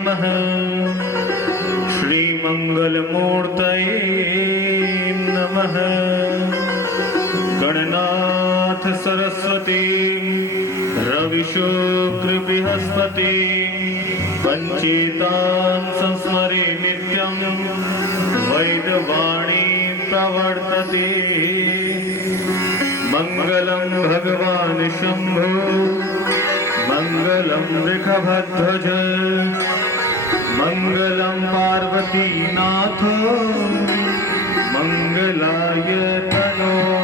नमः। श्रीमङ्गलमूर्तये नमः। गणनाथ सरस्वती रविशुक्र बृहस्पति पंचेतान् संस्मरे नित्यं वैदवाणी प्रवर्तते। मङ्गलं भगवान् शम्भो मङ्गलं वृषभध्वज मङ्गलं पार्वतीनाथो मङ्गलाय तनो